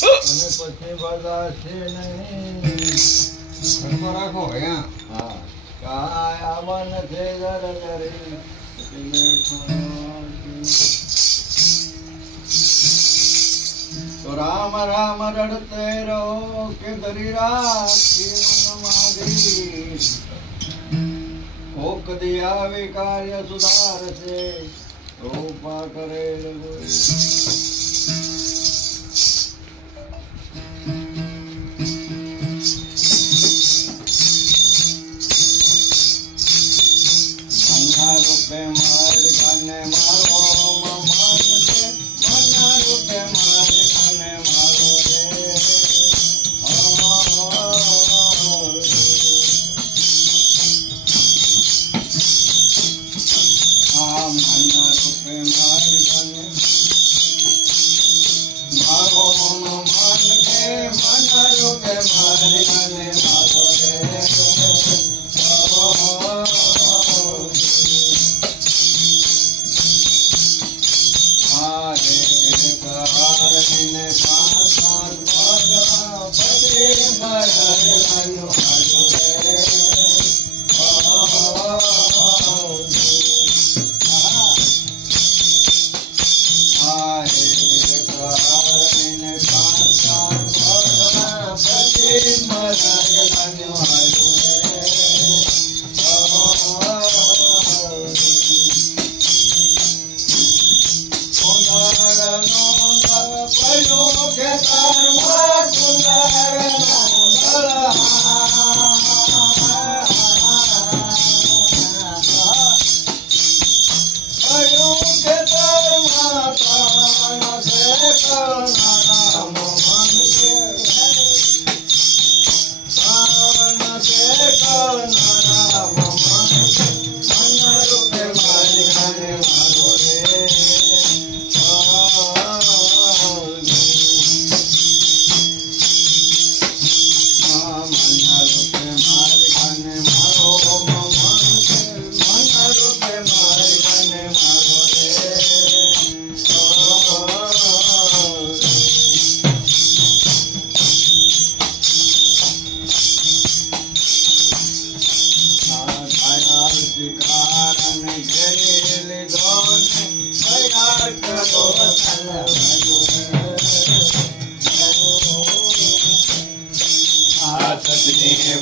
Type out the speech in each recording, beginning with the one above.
પછી બગાશે નહીં. ઘરમાં રાખો અહીંયા. હા કાય આવન છે ઘર ઘરે तो राम राम रड़ते रहो के धरी राखी मन माधी. ओक दिया वे कार्य सुधार से रूपा करे लगोई. मन्ना रूपे मार गाने मारो मन के. मन्ना रूपे मार गाने मारो रे. मन्ना रूपे मार गाने मारो मन के. मन्ना रूपे मार गाने मारो रे.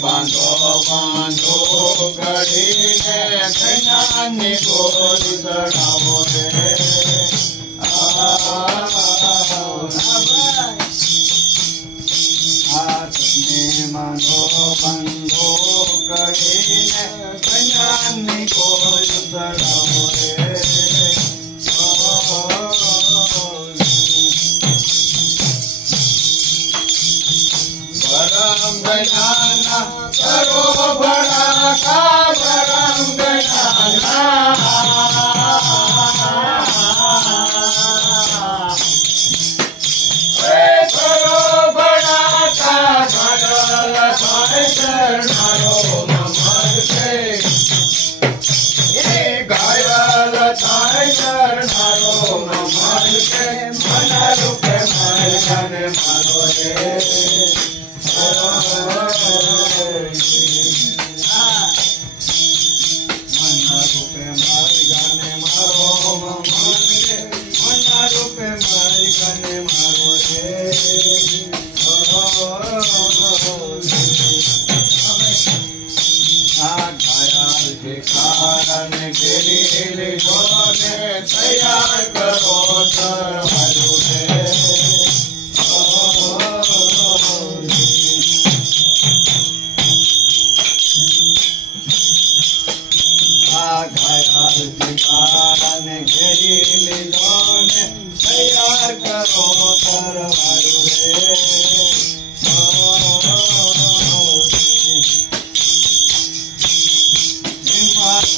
बांधो बांधो कड़ी ने कन्यानी गोरी चढ़ावो रे. हाथ में बांधो बांधो कड़ी ने कन्यानी गोरी चढ़ावो रे. परम ज्ञाना करो बड़ा का परम ज्ञाना. करो बड़ा का घड़ल शरणारो नमर के. ये घड़ल शरणारो नमर के. मन रूपे मार गाने मारो रे. मन्ना रूपे मार गाने मारो मन के. मन्ना रूपे मार गाने मारो रे. घायल के कारण गिरी ढोने तैयार करो तरवारो रे. घायल के कारण गिरी ढोने तैयार करो तरवारो रे.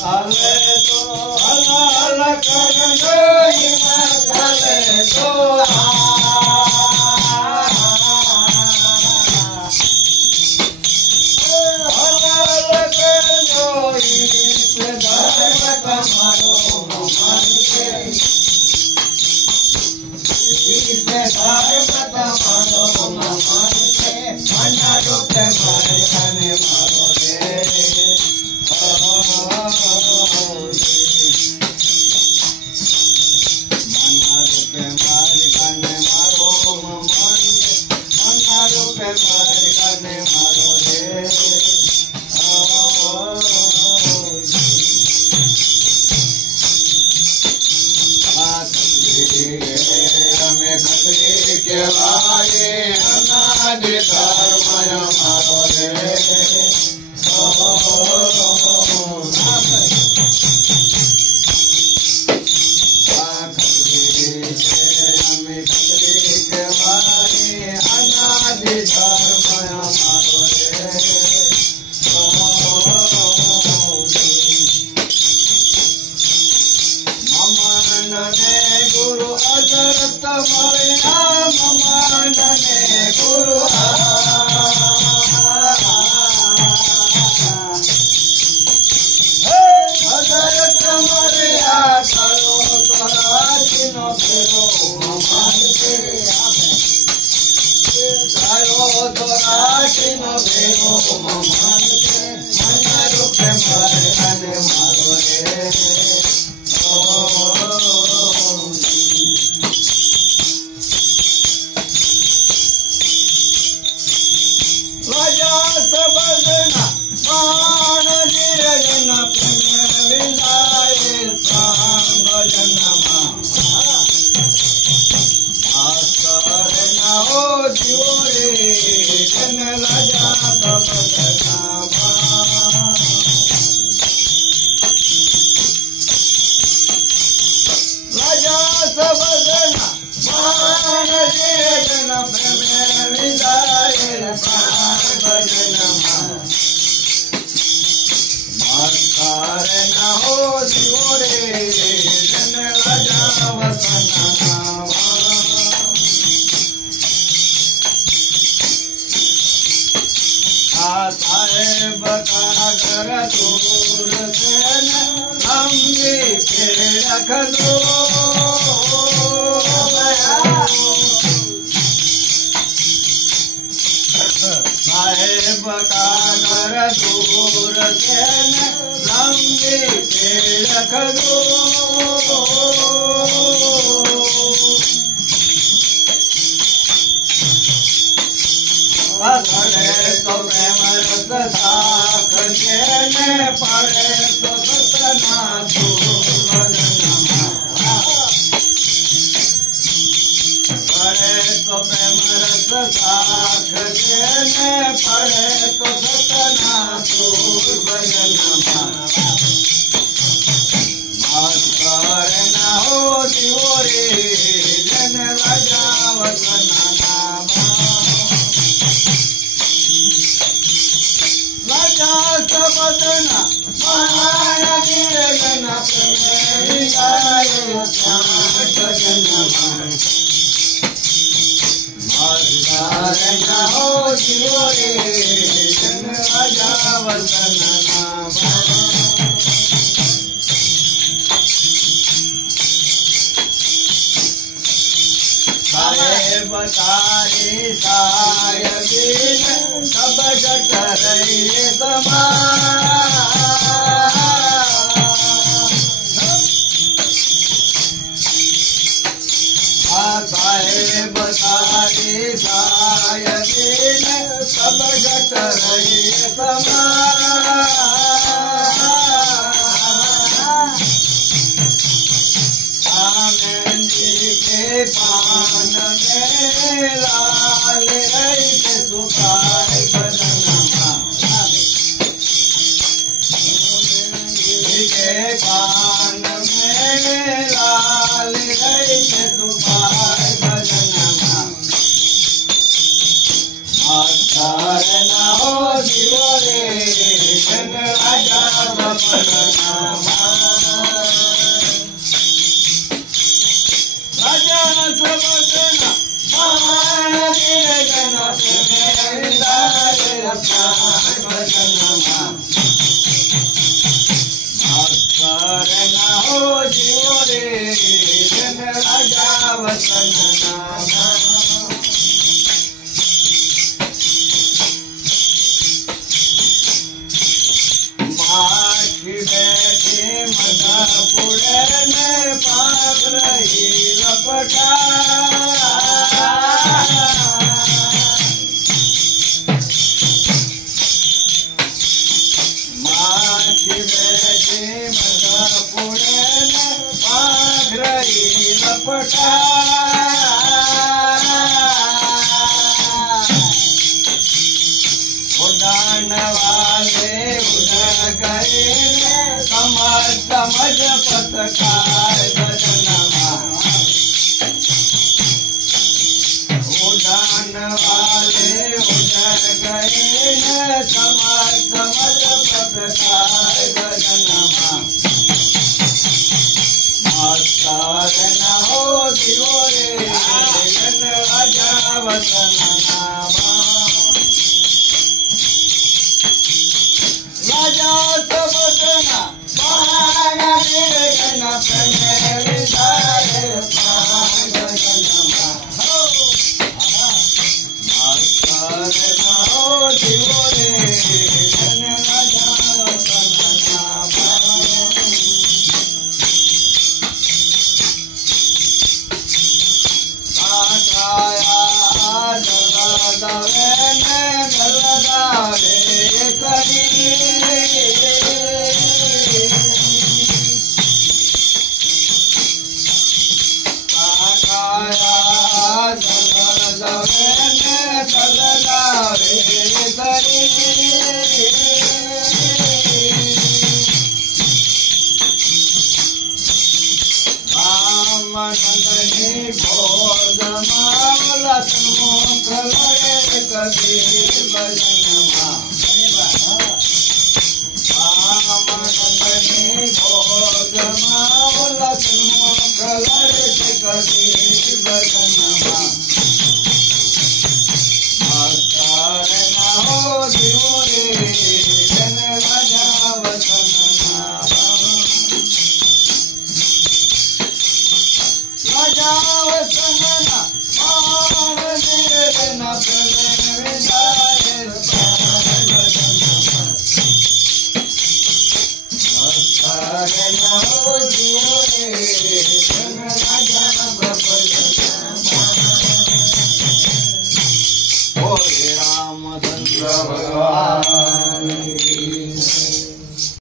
आले तो हलाल कर दो. हिम्मत आले तो हलाल कर दो. इससे धर्म मारो मन के. इससे धर्म मारो खत्री केवाये अनादि धर्मय मारो रे गुरु अजरत मरे मानने गुरु अजरत मरे करो तोरा किनो फेरो मान के करो तोरा किनो फेरो मान के मन रूप मरे अने मारो रे रख दो साहेब का घर दूर से लंबी के रख दो पढ़े तो प्रेम रस साख देने पढ़े तो सतना तो प्रेम रस साख देने पड़े तो सतना सूर भजन मास्टर न हो दिवोरे जन राजा वसन नाम राजा सबदना महान गिरगन प्रेम गाय भजन हो जीवरे जन राजा वसन नाम साहेब तारी साय दिन सब जट रही समा साहेब तारी साय दिन सब जट रही समा आनंद जी के पान में लाल रही सुखाए बदनमा के पान में लाल रही सुखाए बदनमा मास्टर न हो जीवरे जन राजा बदनमा राजा सबदना महान गिरगन प्रेम गाय भजन मास्टर न हो जीवरे जन राजा वसन नाम माखी बैठी मधुपुर में पाक रही लपटा माखी बैठी मधुपुर में पाक रही लपटा न हो जीवो रे जन राजा वतन नामा राजा सबजना पाया निर्जन प्रेम विदाय पागनमा हो मास्टर न हो जीवो रे जन राजा वतन नामा Hare